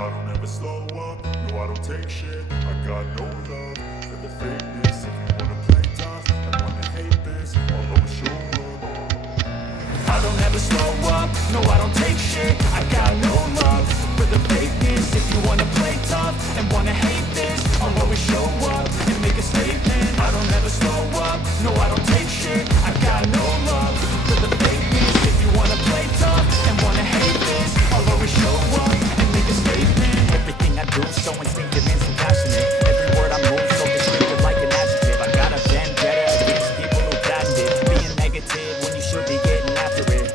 I don't ever slow up, no I don't take shit. I got no love for the fakeness. If you wanna play tough and wanna hate this, I'll always show up. I don't ever slow up, no I don't take shit. I got no love for the fakeness. If you wanna play tough and wanna hate this, I'll always show up and make a statement. I don't ever slow up, no I don't take shit. I got no love for the fakeness. If you wanna play tough and wanna hate this, I'll always show up and make a statement. Everything I do so instinctive and so passionate. Every word I move so descriptive like an adjective. I got a vendetta against people who patented being negative when you should be getting after it.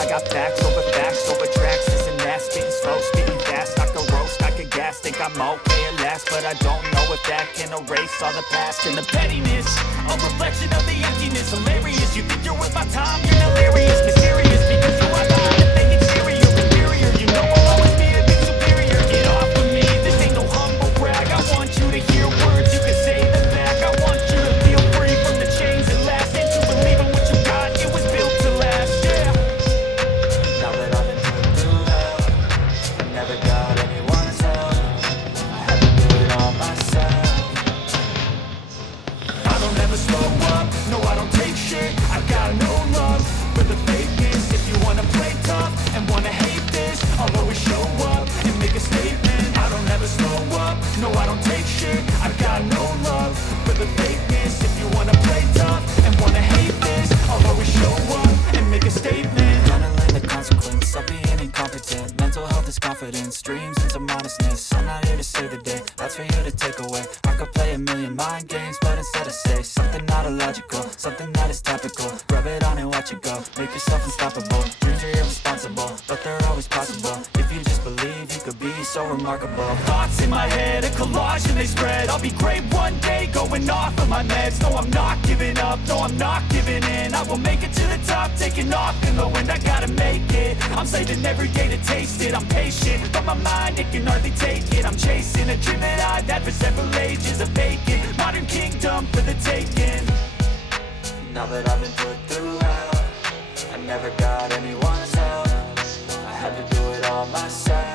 I got facts over tracks. This and that, spitting slow, speaking fast. I could roast, I could gas, think I'm okay at last, but I don't know if that can erase all the past and the pettiness. A reflection of the emptiness. Hilarious, you think you're worth my time, you're delirious. Mysterious because you are not a thing exterior, inferior. You know I'll always be a bit superior. Get off of me, this ain't no humble brag. I want you to hear words, you can say them back. I want you to feel free from the chains that last, and to believe in what you got, it was built to last, yeah. Now that I've been put through hell, I never got anyone's help. I had to do it all myself. I don't ever slow up, no I don't take shit. I got no love for the fakeness. If you wanna play tough and wanna hate this, I'll always show up and make a statement. I don't ever slow up, no I don't take shit. I got no love for the fakeness. If you wanna play tough and wanna hate this, I'll always show up and make a statement. Gonna learn the consequence of being incompetent. Mental health is confidence, dreams into modestness. I'm not here to save the day, that's for you to take away. I could play a million mind games, but instead I say something not illogical, something that is topical. Rub it on and watch it go, make yourself unstoppable. Dreams are irresponsible, but they're always possible. If you just believe, you could be so remarkable. Thoughts in my head, a collage and they spread. I'll be great one day, going off of my meds. No, I'm not giving up, no, I'm not giving in. I will make it to the top, taking off in the wind. I gotta make it, I'm saving every day to taste it. I'm patient, but my mind, it can hardly take it. I'm chasing a dream that I've had for several ages. A vacant, modern kingdom for the taking. Now that I've been put through hell, I never got anyone's help. I had to do it all myself.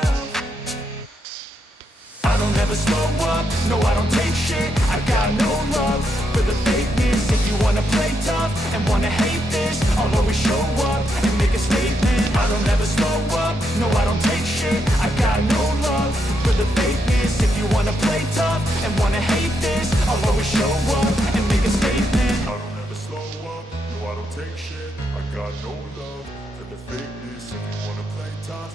I don't ever slow up, no I don't take shit. I got no love for the fakeness. If you wanna play tough and wanna hate this, I'll always show up and make a statement. I don't ever slow up, no I don't take shit. I got no love for the fakeness. If you wanna play tough and wanna hate this, I'll always show up and make a statement. I don't ever slow up, no I don't take shit. I got no love for the fakeness. If you wanna play tough